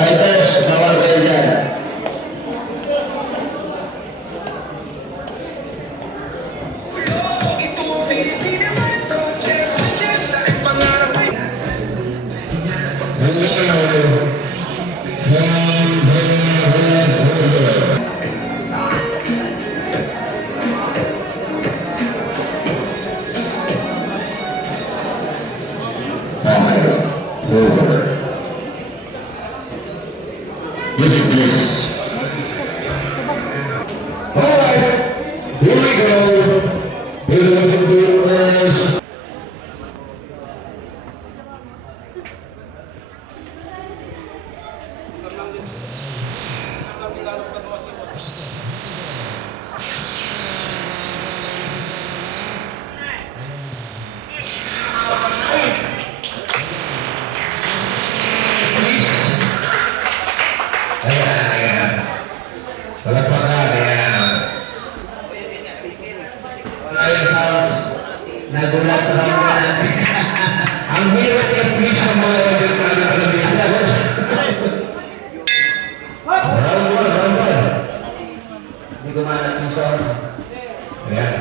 Fighters, bawal kayo dyan. Please. Alright, here we go. Here we go first. Palakpakan, ayan. Wala yung sounds. Nagulat sa mga natin. Ang hirap yung please ng mga audio para palabing. Round one. Hindi gumanap yung sounds. Ayan.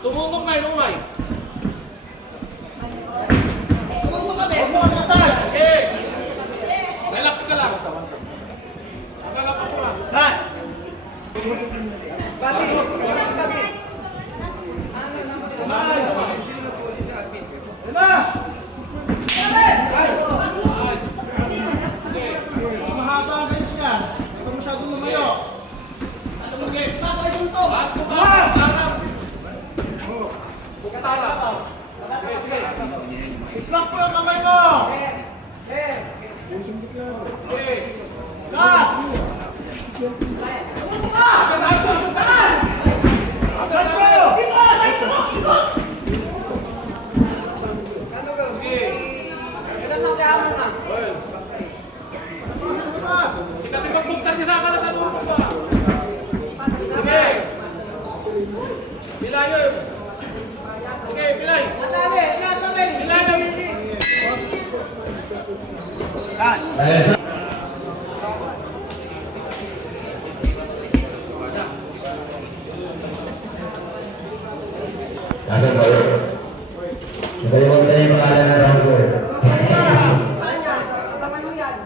Tumungong nga, umay. Tumungong kami. Tumungong ka saan? Okay. Relax ka lang. Akala pa ko ah. Ha? Bati. Bati. Mahaba ang bench niya. Ito masyadong lumayo. Ano mo game? Pasok ay sunto. Bato ka! Tarap! Tarap! Okay, sige. Islock po yung kamay mo. Okay. Kat! Agad po! Taas! Agad po! Dito ka! Sa ito mo! Ikot! Okay. Ilan lang kayaman lang. Sinabi kong punta niya sa akin at ano mo ba? Sige. Pilayo. Sige, pilay. Natali! Natali! Pilayo. Ayan sa... Ano ba yun? Nakalimutan tayo yung pangalan ng round four. Abangan mo yan.